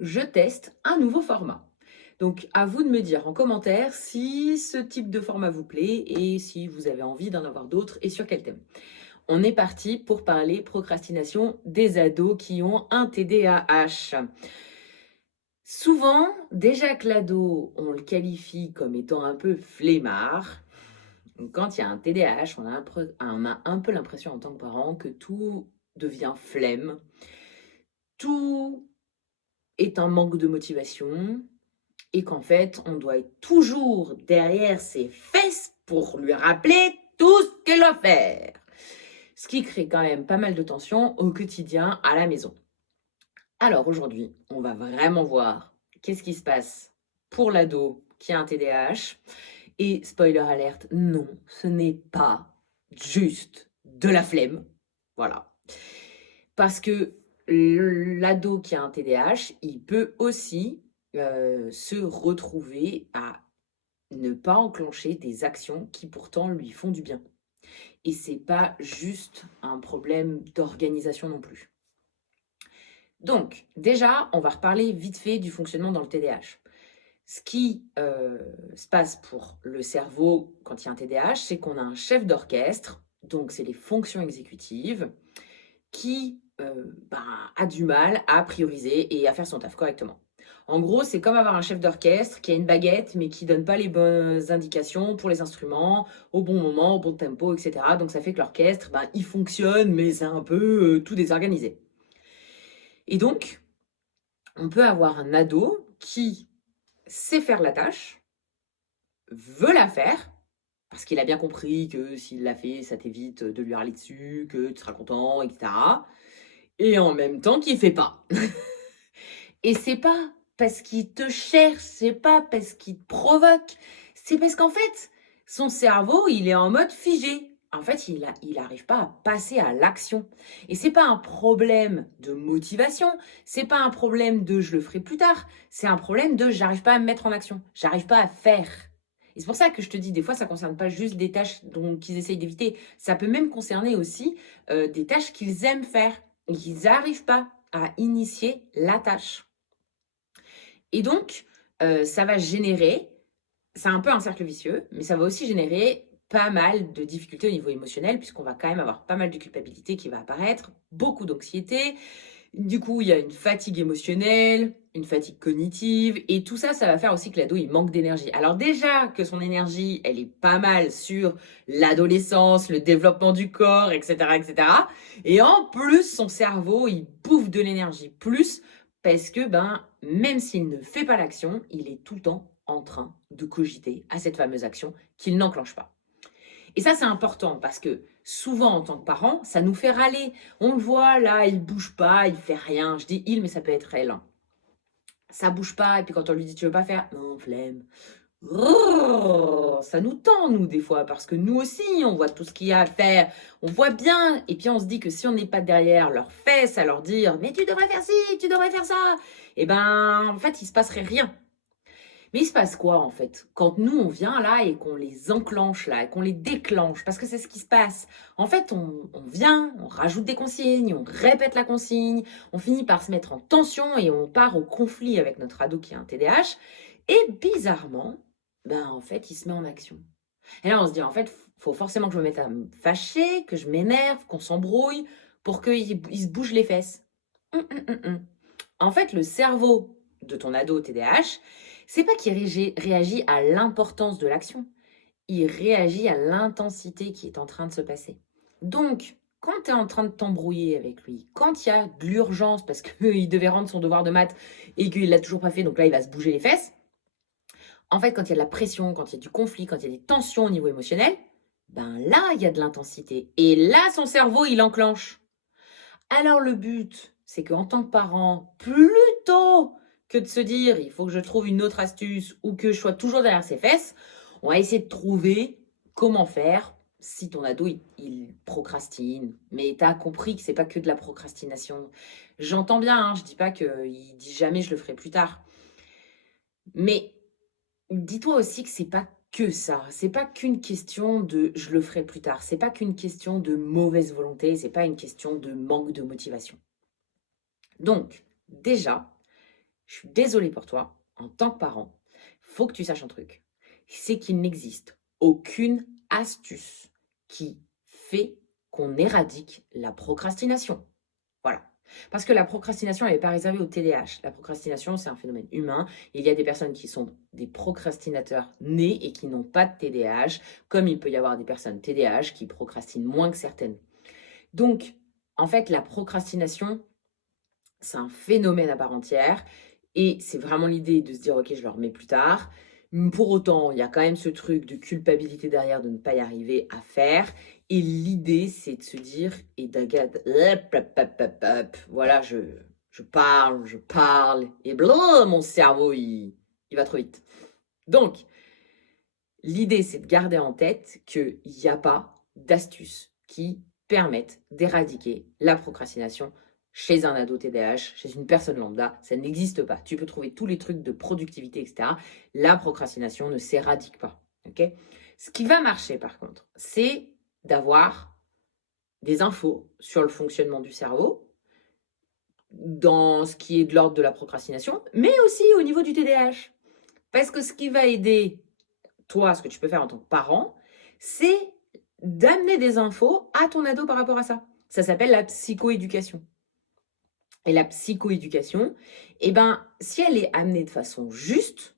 je teste un nouveau format. Donc, à vous de me dire en commentaire si ce type de format vous plaît et si vous avez envie d'en avoir d'autres et sur quel thème. On est parti pour parler procrastination des ados qui ont un TDAH. Souvent, déjà que l'ado, on le qualifie comme étant un peu flemmard. Donc, quand il y a un TDAH, on a un peu l'impression en tant que parent que tout devient flemme, tout est un manque de motivation et qu'en fait, on doit être toujours derrière ses fesses pour lui rappeler tout ce qu'elle doit faire. Ce qui crée quand même pas mal de tensions au quotidien à la maison. Alors aujourd'hui, on va vraiment voir qu'est-ce qui se passe pour l'ado qui a un TDAH. Et spoiler alerte, non, ce n'est pas juste de la flemme. Voilà. Parce que l'ado qui a un TDAH, il peut aussi se retrouver à ne pas enclencher des actions qui pourtant lui font du bien. Et c'est pas juste un problème d'organisation non plus. Donc, déjà, on va reparler vite fait du fonctionnement dans le TDAH. Ce qui se passe pour le cerveau quand il y a un TDAH, c'est qu'on a un chef d'orchestre, donc c'est les fonctions exécutives, qui a du mal à prioriser et à faire son taf correctement. En gros, c'est comme avoir un chef d'orchestre qui a une baguette, mais qui ne donne pas les bonnes indications pour les instruments, au bon moment, au bon tempo, etc. Donc ça fait que l'orchestre, il fonctionne, mais c'est un peu tout désorganisé. Et donc, on peut avoir un ado qui sait faire la tâche, veut la faire, parce qu'il a bien compris que s'il l'a fait, ça t'évite de lui râler dessus, que tu seras content, etc. Et en même temps qu'il fait pas. Et c'est pas parce qu'il te cherche, c'est pas parce qu'il te provoque, c'est parce qu'en fait, son cerveau, il est en mode figé. En fait, il arrive pas à passer à l'action. Et c'est pas un problème de motivation, c'est pas un problème de je le ferai plus tard, c'est un problème de j'arrive pas à me mettre en action, j'arrive pas à faire. Et c'est pour ça que je te dis, des fois, ça concerne pas juste des tâches qu'ils essayent d'éviter, ça peut même concerner aussi des tâches qu'ils aiment faire et qu'ils n'arrivent pas à initier la tâche. Et donc, ça va générer, c'est un peu un cercle vicieux, mais ça va aussi générer pas mal de difficultés au niveau émotionnel, puisqu'on va quand même avoir pas mal de culpabilité qui va apparaître, beaucoup d'anxiété. Du coup, il y a une fatigue émotionnelle, une fatigue cognitive, et tout ça, ça va faire aussi que l'ado, il manque d'énergie. Alors déjà que son énergie, elle est pas mal sur l'adolescence, le développement du corps, etc., etc. Et en plus, son cerveau, il bouffe de l'énergie plus parce que, même s'il ne fait pas l'action, il est tout le temps en train de cogiter à cette fameuse action qu'il n'enclenche pas. Et ça, c'est important parce que souvent, en tant que parent, ça nous fait râler. On le voit, là, il bouge pas, il fait rien. Je dis il, mais ça peut être elle, hein. Ça bouge pas, et puis quand on lui dit tu veux pas faire, non, flemme. Ça nous tend, nous, des fois, parce que nous aussi, on voit tout ce qu'il y a à faire, on voit bien, et puis on se dit que si on n'est pas derrière leurs fesses à leur dire mais tu devrais faire ci, tu devrais faire ça, et en fait, il se passerait rien. Mais il se passe quoi en fait quand nous on vient là et qu'on les enclenche là, et qu'on les déclenche, parce que c'est ce qui se passe. En fait, on vient, on rajoute des consignes, on répète la consigne, on finit par se mettre en tension et on part au conflit avec notre ado qui a un TDAH. Et bizarrement, en fait, il se met en action. Et là, on se dit en fait, faut forcément que je me mette à me fâcher, que je m'énerve, qu'on s'embrouille pour qu'il se bouge les fesses. Hum. En fait, le cerveau de ton ado TDAH, c'est pas qu'il réagit à l'importance de l'action, il réagit à l'intensité qui est en train de se passer. Donc, quand tu es en train de t'embrouiller avec lui, quand il y a de l'urgence parce qu'il devait rendre son devoir de maths et qu'il l'a toujours pas fait, donc là il va se bouger les fesses. En fait, quand il y a de la pression, quand il y a du conflit, quand il y a des tensions au niveau émotionnel, là il y a de l'intensité. Et là, son cerveau il enclenche. Alors le but, c'est qu'en tant que parent, plutôt que de se dire il faut que je trouve une autre astuce ou que je sois toujours derrière ses fesses, on va essayer de trouver comment faire si ton ado il procrastine. Mais tu as compris que c'est pas que de la procrastination. J'entends bien, hein, je dis pas qu'il dit jamais je le ferai plus tard. Mais dis-toi aussi que c'est pas que ça. C'est pas qu'une question de je le ferai plus tard. C'est pas qu'une question de mauvaise volonté. C'est pas une question de manque de motivation. Donc, déjà, je suis désolée pour toi, en tant que parent, faut que tu saches un truc. C'est qu'il n'existe aucune astuce qui fait qu'on éradique la procrastination. Voilà. Parce que la procrastination, elle n'est pas réservée au TDAH. La procrastination, c'est un phénomène humain. Il y a des personnes qui sont des procrastinateurs nés et qui n'ont pas de TDAH, comme il peut y avoir des personnes TDAH qui procrastinent moins que certaines. Donc, en fait, la procrastination, c'est un phénomène à part entière. Et c'est vraiment l'idée de se dire, ok, je le remets plus tard. Pour autant, il y a quand même ce truc de culpabilité derrière de ne pas y arriver à faire. Et l'idée, c'est de se dire, et d'agade, voilà, je parle, et blum, mon cerveau, il va trop vite. Donc, l'idée, c'est de garder en tête qu'il n'y a pas d'astuces qui permettent d'éradiquer la procrastination chez un ado TDAH, chez une personne lambda. Ça n'existe pas. Tu peux trouver tous les trucs de productivité, etc. La procrastination ne s'éradique pas. Okay. Ce qui va marcher, par contre, c'est d'avoir des infos sur le fonctionnement du cerveau, dans ce qui est de l'ordre de la procrastination, mais aussi au niveau du TDAH. Parce que ce qui va aider toi, ce que tu peux faire en tant que parent, c'est d'amener des infos à ton ado par rapport à ça. Ça s'appelle la psychoéducation. Et la psychoéducation, eh ben, si elle est amenée de façon juste,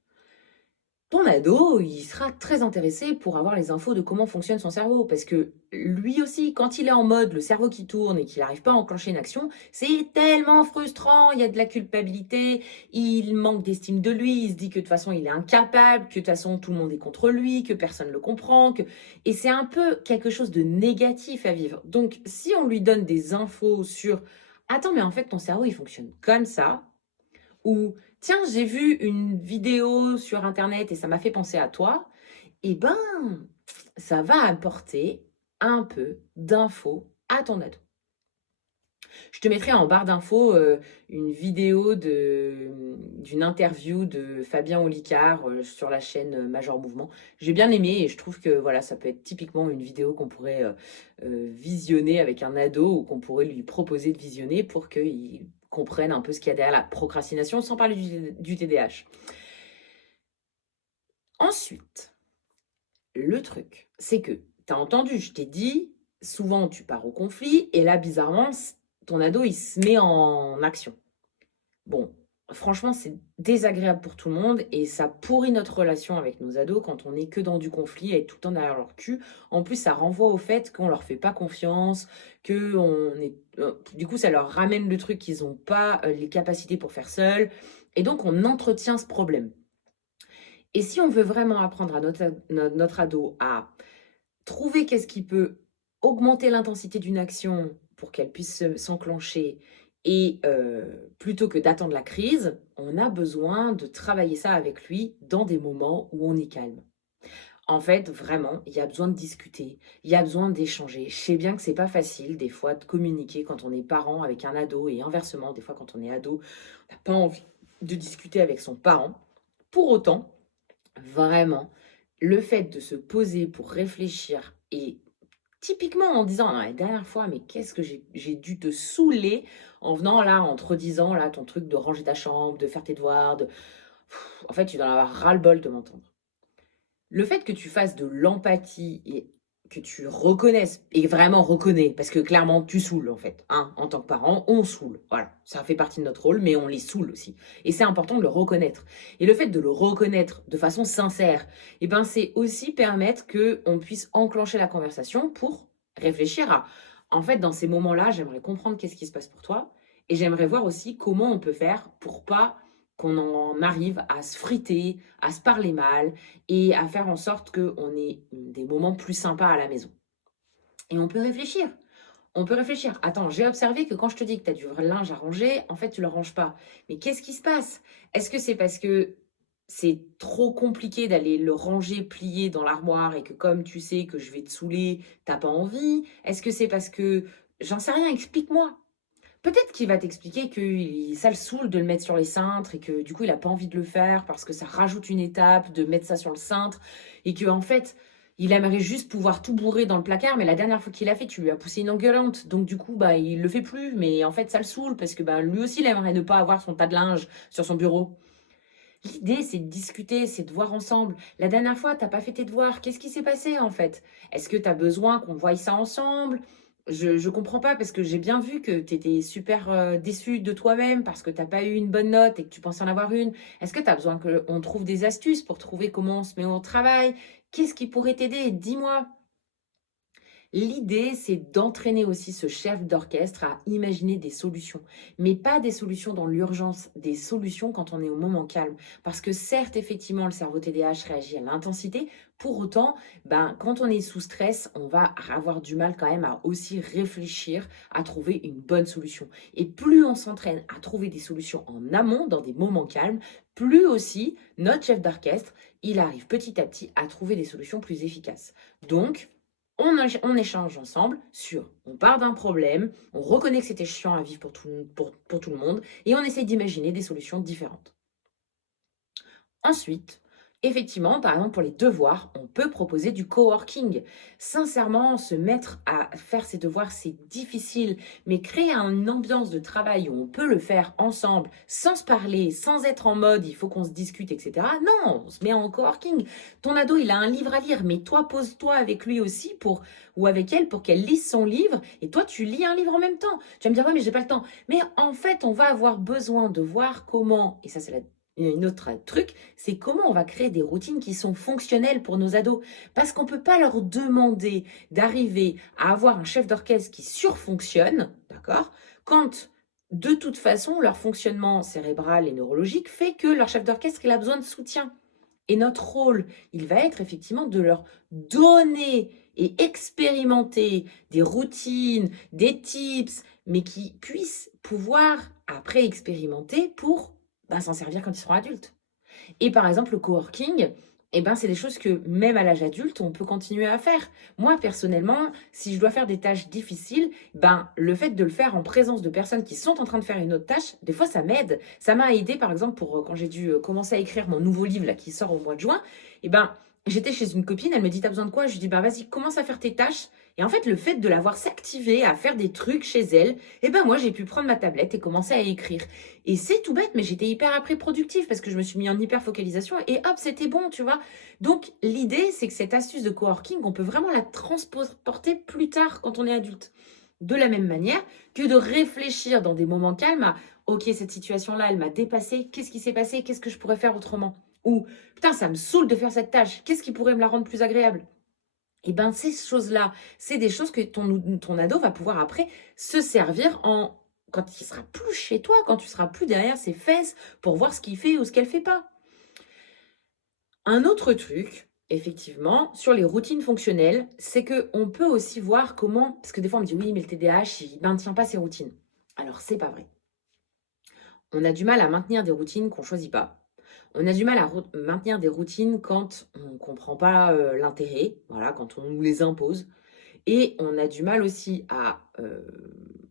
ton ado, il sera très intéressé pour avoir les infos de comment fonctionne son cerveau. Parce que lui aussi, quand il est en mode le cerveau qui tourne et qu'il n'arrive pas à enclencher une action, c'est tellement frustrant, il y a de la culpabilité, il manque d'estime de lui, il se dit que de toute façon il est incapable, que de toute façon tout le monde est contre lui, que personne ne le comprend. Et c'est un peu quelque chose de négatif à vivre. Donc si on lui donne des infos sur « Attends, mais en fait ton cerveau il fonctionne comme ça », ou tiens, j'ai vu une vidéo sur internet et ça m'a fait penser à toi, eh ben, ça va apporter un peu d'infos à ton ado. Je te mettrai en barre d'infos une vidéo d'une interview de Fabien Olicard sur la chaîne Major Mouvement. J'ai bien aimé et je trouve que voilà, ça peut être typiquement une vidéo qu'on pourrait visionner avec un ado ou qu'on pourrait lui proposer de visionner pour qu'il comprenne un peu ce qu'il y a derrière la procrastination sans parler du TDAH. Ensuite, le truc, c'est que tu as entendu, je t'ai dit, souvent tu pars au conflit et là, bizarrement, ton ado, il se met en action. Bon, franchement, c'est désagréable pour tout le monde et ça pourrit notre relation avec nos ados quand on n'est que dans du conflit et tout le temps derrière leur cul. En plus, ça renvoie au fait qu'on leur fait pas confiance, du coup, ça leur ramène le truc qu'ils n'ont pas les capacités pour faire seuls. Et donc, on entretient ce problème. Et si on veut vraiment apprendre à notre ado à trouver qu'est-ce qui peut augmenter l'intensité d'une action pour qu'elle puisse s'enclencher et plutôt que d'attendre la crise, on a besoin de travailler ça avec lui dans des moments où on est calme. En fait, vraiment, il y a besoin de discuter, il y a besoin d'échanger. Je sais bien que c'est pas facile des fois de communiquer quand on est parent avec un ado et inversement, des fois quand on est ado, on n'a pas envie de discuter avec son parent. Pour autant, vraiment, le fait de se poser pour réfléchir et typiquement en disant «Ah, la dernière fois, mais qu'est-ce que j'ai dû te saouler en venant là, en te redisant là ton truc de ranger ta chambre, de faire tes devoirs, en fait, tu dois en avoir ras-le-bol de m'entendre». Le fait que tu fasses de l'empathie et que tu reconnaisses, et vraiment reconnais, parce que clairement tu saoules en fait, hein, en tant que parent, on saoule, voilà, ça fait partie de notre rôle, mais on les saoule aussi. Et c'est important de le reconnaître. Et le fait de le reconnaître de façon sincère, eh ben, c'est aussi permettre qu'on puisse enclencher la conversation pour réfléchir à, en fait, dans ces moments-là, j'aimerais comprendre qu'est-ce qui se passe pour toi, et j'aimerais voir aussi comment on peut faire pour pas qu'on en arrive à se friter, à se parler mal, et à faire en sorte qu'on ait des moments plus sympas à la maison. Et on peut réfléchir. On peut réfléchir. Attends, j'ai observé que quand je te dis que tu as du linge à ranger, en fait, tu ne le ranges pas. Mais qu'est-ce qui se passe? Est-ce que c'est parce que c'est trop compliqué d'aller le ranger, plier dans l'armoire et que comme tu sais que je vais te saouler, t'as pas envie? Est-ce que c'est parce que... J'en sais rien, explique-moi. Peut-être qu'il va t'expliquer que ça le saoule de le mettre sur les cintres et que du coup, il n'a pas envie de le faire parce que ça rajoute une étape de mettre ça sur le cintre et que en fait, Il aimerait juste pouvoir tout bourrer dans le placard, mais la dernière fois qu'il l'a fait, tu lui as poussé une engueulante. Donc du coup, bah, il le fait plus. Mais en fait, ça le saoule parce que bah, lui aussi, il aimerait ne pas avoir son tas de linge sur son bureau. L'idée, c'est de discuter, c'est de voir ensemble. La dernière fois, t'as pas fait tes devoirs. Qu'est-ce qui s'est passé en fait? Est-ce que tu as besoin qu'on voie ça ensemble? Je comprends pas parce que j'ai bien vu que tu étais super déçu de toi-même parce que t'as pas eu une bonne note et que tu pensais en avoir une. Est-ce que tu as besoin qu'on trouve des astuces pour trouver comment on se met au travail? Qu'est-ce qui pourrait t'aider? Dis-moi. L'idée, c'est d'entraîner aussi ce chef d'orchestre à imaginer des solutions, mais pas des solutions dans l'urgence, des solutions quand on est au moment calme. Parce que certes, effectivement, le cerveau TDAH réagit à l'intensité, pour autant, ben, quand on est sous stress, on va avoir du mal quand même à aussi réfléchir, à trouver une bonne solution. Et plus on s'entraîne à trouver des solutions en amont, dans des moments calmes, plus aussi notre chef d'orchestre, il arrive petit à petit à trouver des solutions plus efficaces. Donc, on échange ensemble sur, on part d'un problème, on reconnaît que c'était chiant à vivre pour tout le monde et on essaye d'imaginer des solutions différentes. Ensuite, effectivement, par exemple, pour les devoirs, on peut proposer du coworking. Sincèrement, se mettre à faire ses devoirs, c'est difficile, mais créer une ambiance de travail où on peut le faire ensemble, sans se parler, sans être en mode il faut qu'on se discute, etc. Non, on se met en coworking. Ton ado, il a un livre à lire, mais toi, pose-toi avec lui aussi ou avec elle pour qu'elle lise son livre, et toi, tu lis un livre en même temps. Tu vas me dire, ouais, mais j'ai pas le temps. Mais en fait, on va avoir besoin de voir comment, et ça, c'est une autre truc, c'est comment on va créer des routines qui sont fonctionnelles pour nos ados. Parce qu'on ne peut pas leur demander d'arriver à avoir un chef d'orchestre qui surfonctionne, d'accord, quand de toute façon leur fonctionnement cérébral et neurologique fait que leur chef d'orchestre il a besoin de soutien. Et notre rôle, il va être effectivement de leur donner et expérimenter des routines, des tips, mais qui puissent pouvoir après expérimenter pour s'en servir quand ils seront adultes. Et par exemple, le coworking, eh ben, c'est des choses que même à l'âge adulte, on peut continuer à faire. Moi, personnellement, si je dois faire des tâches difficiles, ben, le fait de le faire en présence de personnes qui sont en train de faire une autre tâche, des fois, ça m'aide. Ça m'a aidé, par exemple, pour quand j'ai dû commencer à écrire mon nouveau livre là, qui sort au mois de juin. Eh ben, j'étais chez une copine, elle me dit, t'as besoin de quoi? Je lui dis, bah vas-y, commence à faire tes tâches. Et en fait, le fait de l'avoir s'activer à faire des trucs chez elle, eh ben moi, j'ai pu prendre ma tablette et commencer à écrire. Et c'est tout bête, mais j'étais hyper après productive parce que je me suis mis en hyper focalisation et hop, c'était bon, tu vois. Donc, l'idée, c'est que cette astuce de coworking, on peut vraiment la transporter plus tard quand on est adulte. De la même manière que de réfléchir dans des moments calmes à ok, cette situation-là, elle m'a dépassé, qu'est-ce qui s'est passé, qu'est-ce que je pourrais faire autrement? Ou putain, ça me saoule de faire cette tâche, qu'est-ce qui pourrait me la rendre plus agréable? Et bien, ces choses-là, c'est des choses que ton ado va pouvoir après se servir quand il sera plus chez toi, quand tu seras plus derrière ses fesses pour voir ce qu'il fait ou ce qu'elle fait pas. Un autre truc, effectivement, sur les routines fonctionnelles, c'est qu'on peut aussi voir comment, parce que des fois on me dit oui, mais le TDAH, il ne maintient pas ses routines. Alors, c'est pas vrai. On a du mal à maintenir des routines qu'on choisit pas. On a du mal à maintenir des routines quand on ne comprend pas l'intérêt, voilà, quand on nous les impose. Et on a du mal aussi à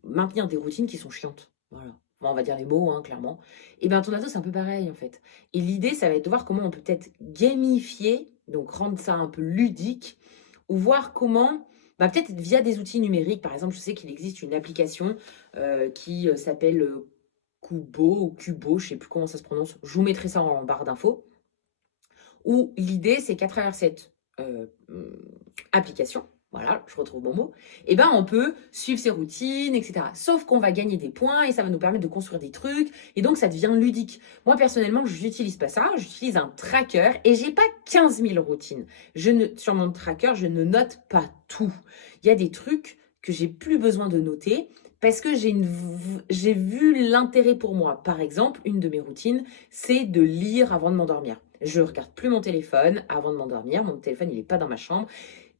maintenir des routines qui sont chiantes. Voilà. Bon, on va dire les mots, hein, clairement. Et bien, ton ado, c'est un peu pareil, en fait. Et l'idée, ça va être de voir comment on peut peut-être gamifier, donc rendre ça un peu ludique, ou voir comment, peut-être via des outils numériques. Par exemple, je sais qu'il existe une application qui s'appelle Kubo ou Kubo, je ne sais plus comment ça se prononce. Je vous mettrai ça en barre d'infos. Où l'idée, c'est qu'à travers cette application, voilà, je retrouve mon mot, et ben on peut suivre ses routines, etc. Sauf qu'on va gagner des points et ça va nous permettre de construire des trucs et donc ça devient ludique. Moi personnellement, je n'utilise pas ça, j'utilise un tracker et j'ai pas 15 000 routines. Sur mon tracker, je ne note pas tout. Il y a des trucs que j'ai plus besoin de noter parce que j'ai vu l'intérêt pour moi. Par exemple, une de mes routines, c'est de lire avant de m'endormir. Je regarde plus mon téléphone avant de m'endormir. Mon téléphone, il n'est pas dans ma chambre.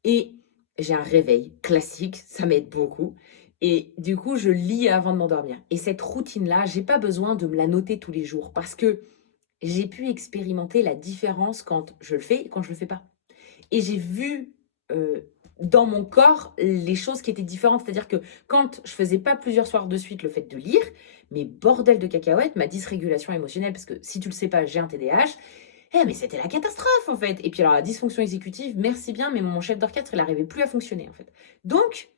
Et j'ai un réveil classique, ça m'aide beaucoup. Et du coup, je lis avant de m'endormir. Et cette routine-là, j'ai pas besoin de me la noter tous les jours parce que j'ai pu expérimenter la différence quand je le fais et quand je le fais pas. Et j'ai vu dans mon corps les choses qui étaient différentes. C'est-à-dire que quand je faisais pas plusieurs soirs de suite le fait de lire, mais bordel de cacahuètes, ma dysrégulation émotionnelle, parce que si tu le sais pas, j'ai un TDAH, Mais c'était la catastrophe, en fait. Et puis alors, la dysfonction exécutive, merci bien, mais mon chef d'orchestre, il n'arrivait plus à fonctionner, en fait. Donc,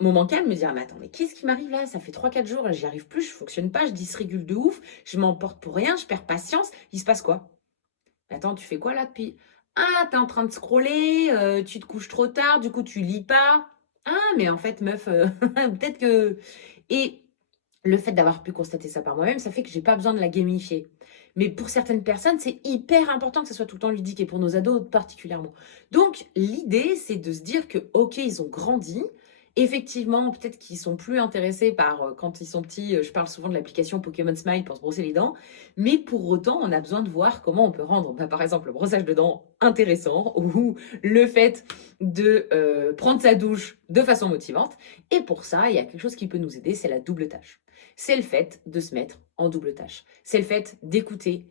mon mental me dit: «Ah mais attends, mais qu'est-ce qui m'arrive là? Ça fait 3 4 jours, là, j'y arrive plus, je fonctionne pas, je dysrégule de ouf, je m'emporte pour rien, je perds patience, il se passe quoi?» «Attends, tu fais quoi là depuis?» «Ah, tu es en train de scroller, tu te couches trop tard, du coup tu lis pas. Ah mais en fait meuf, peut-être que» et le fait d'avoir pu constater ça par moi-même, ça fait que j'ai pas besoin de la gamifier. Mais pour certaines personnes, c'est hyper important que ça soit tout le temps ludique et pour nos ados particulièrement. Donc l'idée, c'est de se dire que OK, ils ont grandi. Effectivement, peut-être qu'ils sont plus intéressés par quand ils sont petits, je parle souvent de l'application Pokémon Smile pour se brosser les dents, mais pour autant, on a besoin de voir comment on peut rendre, par exemple, le brossage de dents intéressant ou le fait de prendre sa douche de façon motivante. Et pour ça, il y a quelque chose qui peut nous aider, c'est la double tâche. C'est le fait de se mettre en double tâche. C'est le fait d'écouter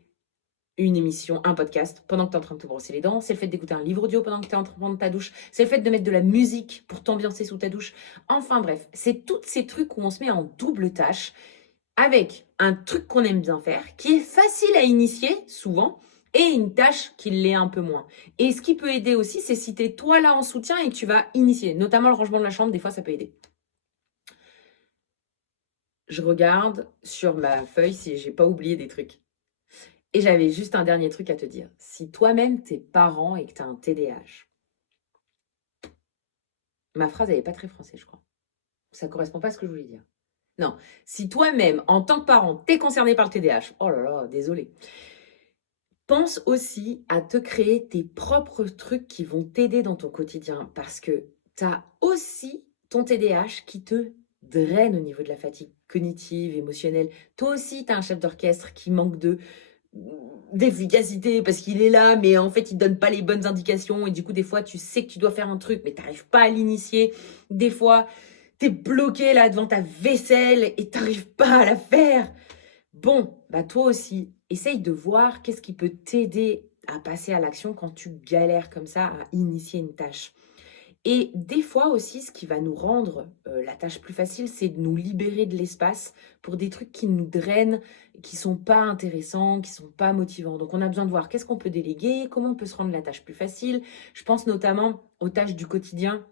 une émission, un podcast pendant que tu es en train de te brosser les dents. C'est le fait d'écouter un livre audio pendant que tu es en train de prendre ta douche. C'est le fait de mettre de la musique pour t'ambiancer sous ta douche. Enfin bref, c'est tous ces trucs où on se met en double tâche avec un truc qu'on aime bien faire, qui est facile à initier souvent, et une tâche qui l'est un peu moins. Et ce qui peut aider aussi, c'est si tu es toi là en soutien et que tu vas initier, notamment le rangement de la chambre, des fois ça peut aider. Je regarde sur ma feuille si j'ai pas oublié des trucs. Et j'avais juste un dernier truc à te dire. Si toi-même, t'es parent et que t'as un TDAH, ma phrase, elle n'est pas très française, je crois. Ça correspond pas à ce que je voulais dire. Non, si toi-même, en tant que parent, t'es concerné par le TDAH, oh là là, désolé. Pense aussi à te créer tes propres trucs qui vont t'aider dans ton quotidien parce que t'as aussi ton TDAH qui te draine au niveau de la fatigue cognitive, émotionnelle. Toi aussi, t'as un chef d'orchestre qui manque d'efficacité parce qu'il est là, mais en fait, il donne pas les bonnes indications. Et du coup, des fois, tu sais que tu dois faire un truc, mais tu n'arrives pas à l'initier. Des fois, tu es bloqué là devant ta vaisselle et tu n'arrives pas à la faire. Bon, bah toi aussi, essaye de voir qu'est-ce qui peut t'aider à passer à l'action quand tu galères comme ça à initier une tâche. Et des fois aussi, ce qui va nous rendre la tâche plus facile, c'est de nous libérer de l'espace pour des trucs qui nous drainent, qui sont pas intéressants, qui sont pas motivants. Donc, on a besoin de voir qu'est-ce qu'on peut déléguer, comment on peut se rendre la tâche plus facile. Je pense notamment aux tâches du quotidien,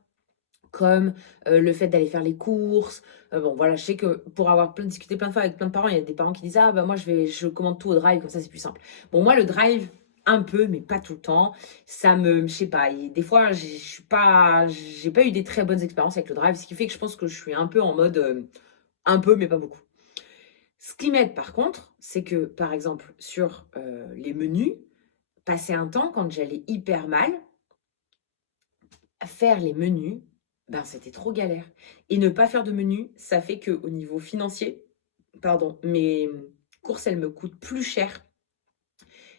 comme le fait d'aller faire les courses. Bon, voilà, je sais que pour avoir discuté plein de fois avec plein de parents, il y a des parents qui disent: «Ah, bah moi, je commande tout au drive, comme ça, c'est plus simple». Bon, moi, le drive, un peu, mais pas tout le temps. Ça me, je sais pas, des fois, j'ai pas eu des très bonnes expériences avec le drive, ce qui fait que je pense que je suis un peu en mode, un peu, mais pas beaucoup. Ce qui m'aide par contre, c'est que, par exemple, sur les menus, passer un temps quand j'allais hyper mal, faire les menus, ben, c'était trop galère. Et ne pas faire de menus, ça fait qu'au niveau financier, pardon, mes courses, elles me coûtent plus cher.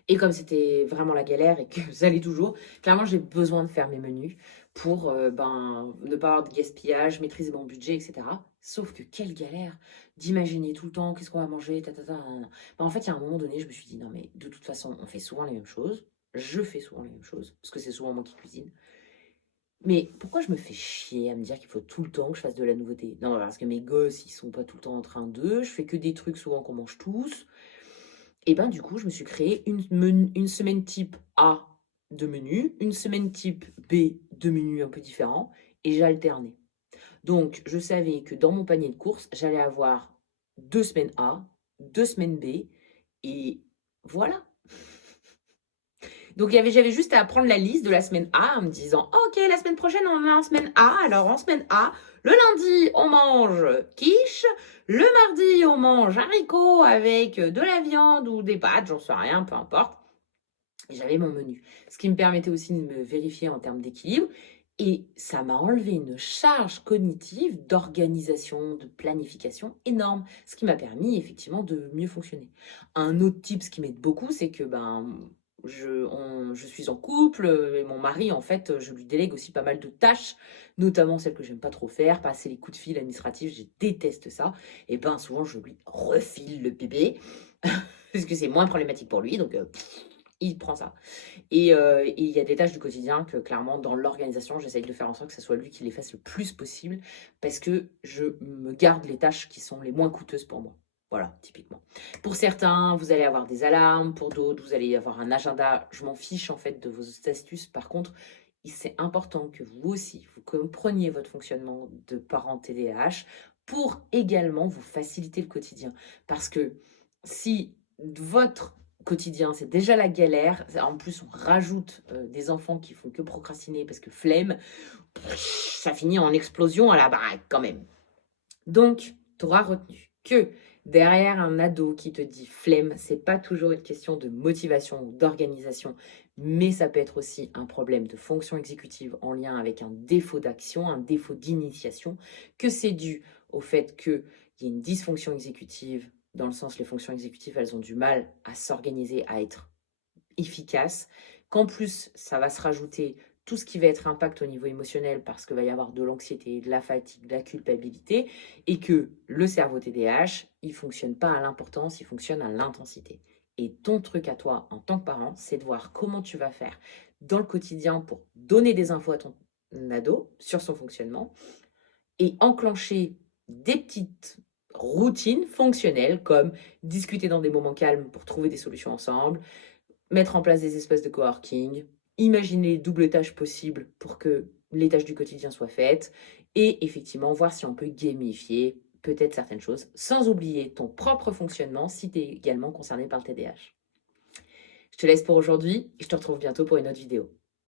Et comme c'était vraiment la galère et que ça allait toujours, clairement, j'ai besoin de faire mes menus pour ne pas avoir de gaspillage, maîtriser mon budget, etc. Sauf que quelle galère d'imaginer tout le temps qu'est-ce qu'on va manger, nanana. En fait, il y a un moment donné, je me suis dit, non, mais de toute façon, on fait souvent les mêmes choses. Je fais souvent les mêmes choses, parce que c'est souvent moi qui cuisine. Mais pourquoi je me fais chier à me dire qu'il faut tout le temps que je fasse de la nouveauté? Non, parce que mes gosses, ils sont pas tout le temps en train de. Je fais que des trucs souvent qu'on mange tous. Et ben du coup, je me suis créé une semaine type A de menu, une semaine type B de menus un peu différents, et j'ai alterné. Donc, je savais que dans mon panier de courses, j'allais avoir 2 semaines A, 2 semaines B, et voilà. Donc, j'avais juste à prendre la liste de la semaine A en me disant, ok, la semaine prochaine, on est en semaine A. Alors, en semaine A, le lundi, on mange quiche. Le mardi, on mange haricots avec de la viande ou des pâtes, j'en sais rien, peu importe. Et j'avais mon menu. Ce qui me permettait aussi de me vérifier en termes d'équilibre. Et ça m'a enlevé une charge cognitive d'organisation, de planification énorme, ce qui m'a permis effectivement de mieux fonctionner. Un autre type, ce qui m'aide beaucoup, c'est que je suis en couple et mon mari, en fait, je lui délègue aussi pas mal de tâches, notamment celles que j'aime pas trop faire, passer les coups de fil administratifs, je déteste ça. Et ben souvent, je lui refile le bébé parce que c'est moins problématique pour lui, donc il prend ça. Et il y a des tâches du quotidien que clairement, dans l'organisation, j'essaye de faire en sorte que ce soit lui qui les fasse le plus possible parce que je me garde les tâches qui sont les moins coûteuses pour moi. Voilà, typiquement. Pour certains, vous allez avoir des alarmes, pour d'autres, vous allez avoir un agenda. Je m'en fiche en fait de vos astuces. Par contre, c'est important que vous aussi, vous compreniez votre fonctionnement de parent TDAH pour également vous faciliter le quotidien. Parce que si votre quotidien, c'est déjà la galère, en plus on rajoute des enfants qui font que procrastiner parce que flemme, ça finit en explosion à la baraque quand même. Donc, tu auras retenu que derrière un ado qui te dit flemme, c'est pas toujours une question de motivation ou d'organisation, mais ça peut être aussi un problème de fonction exécutive en lien avec un défaut d'action, un défaut d'initiation, que c'est dû au fait qu'il y ait une dysfonction exécutive, dans le sens les fonctions exécutives, elles ont du mal à s'organiser, à être efficaces, qu'en plus, ça va se rajouter tout ce qui va être impact au niveau émotionnel parce qu'il va y avoir de l'anxiété, de la fatigue, de la culpabilité et que le cerveau TDAH, il ne fonctionne pas à l'importance, il fonctionne à l'intensité. Et ton truc à toi en tant que parent, c'est de voir comment tu vas faire dans le quotidien pour donner des infos à ton ado sur son fonctionnement et enclencher des petites routines fonctionnelles comme discuter dans des moments calmes pour trouver des solutions ensemble, mettre en place des espaces de coworking, imaginer double tâches possibles pour que les tâches du quotidien soient faites et effectivement voir si on peut gamifier peut-être certaines choses sans oublier ton propre fonctionnement si tu es également concerné par le TDAH. Je te laisse pour aujourd'hui et je te retrouve bientôt pour une autre vidéo.